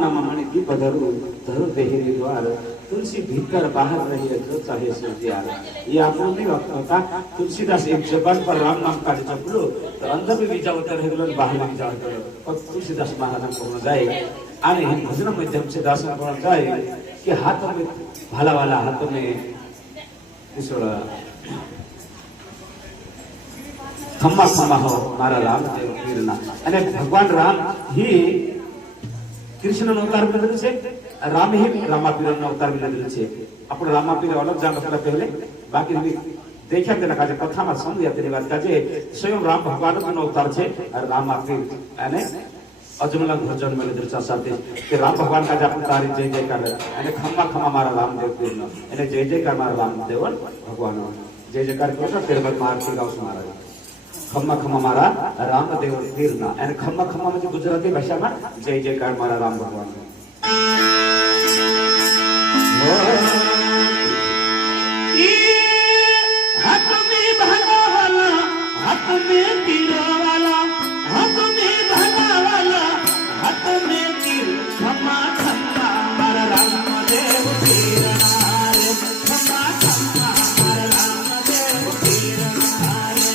नाम मणि दीप धरु धरु देहिरी द्वार तुलसी भीतर बाहर रही है जो चाहे सुजियार। ये आपको नहीं होता। तुलसीदास एक जबान पर राम नाम का जपलो तो अंदर में विचार होता रहेगा बाहर में विचार करो और तुलसीदास महाराज को जाए आने हम भजन माध्यम से दास को जाए कि हाथ में भाला वाला हाथ में खम्मा खम्मा हो मारा रामदेव पीरना અને ભગવાન રામ ही कृष्ण अवतार में છે राम ही रामापीर अवतार में છે આપણે રામાપીર अलग जान रखला पहले बाकी भी देखा तेना काजे कथा में समझिया तेरी बात काजे स्वयं राम भगवान નો अवतार છે और रामापीर અને अजमला भजन में दृष्टा साथे कि राम भगवान का अपन तारी जय जयकार અને खम्मा खम्मा मारा रामदेव पीरना અને जय जयकार मारा रामदेव भगवान जय जयकार करो तेरे बाद मार के गाँव महाराज खम्मा खम्मा मारा रामदेव पीरना અને खम्मा खम्मा म्हणजे गुजराती भाषाમાં जय जयकार मारा राम भगवान हाथ में भाला वाला हाथ में तीर वाला हाथ में भाला वाला हाथ में तीर खम्मा खम्मा मारा रामदेव पीरना रे खम्मा खम्मा मारा रामदेव पीरना रे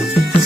છે